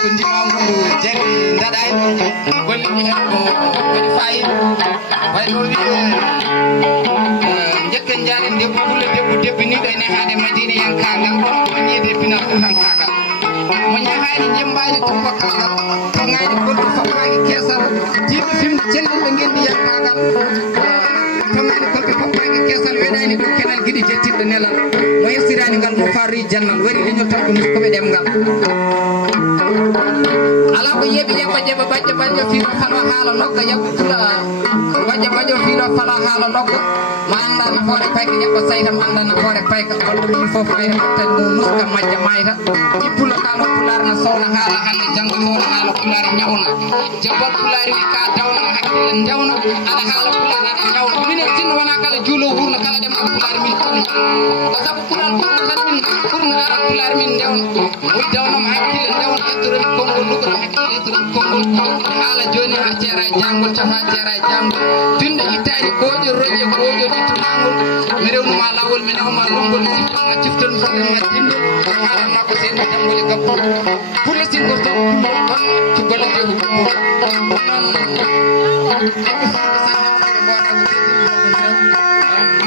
ko ndimaagu jari ndaɗaani gollimi heen ko waɗi fayida wayno wiye jekken jaaɗen debbo pulle debbo debbiniɗo ene haade madina yen kaangal kono ko ñiide pinal tan kaangal mo ñahaani jembaani tumba kaangal to ŋaaji golɗo fofraaki keesal tiiɓe fimde cellilɓe ngenndi yen kaangal to ŋaaji golɓe fofraaki keesal weɗaani ɗum kenal giɗi jettiɗɗo nelal mo yestirani ngal mo farri jannal wari leñol tan ko nuskoɓe ɗemngal ala ko yeɓi yeɓa jeɓa bajja bajjo fiiro falo haala nokka yaɓa pula bajja bajjo fiiro falo haala nokka ma annda nafoore payka yaɓa sayta ma annda nafoore payka golɗo ɗum fof mayta tan mo nuska majja mayta ippula kalo pular na sowna haala hande janggo mowna haala pulare ñawna jabbal pulare wi ka dawna hakkille ndewna ala haala pular aɗa ñawna minen tinno wona kala juulo wurno kala ɗemɗo pulare min ɓurno ko sabu pulal ɓurno tan min ɓurno ala pulare min ndewna woni dawnama hakkille ndewna ƴettoren konngol lugol hakkille ƴettoren konngol haala joni ha ceera e janngol tawa ceera e janngol tinde ittani koƴol roƴe koƴol ittunagol mi rewnuma lawol mi nawma lungol mi sippama tifton mi siɗanma dinde haalanma ko seeɗa dambole gabbo pulle singol tan pullo ɗon to golle jego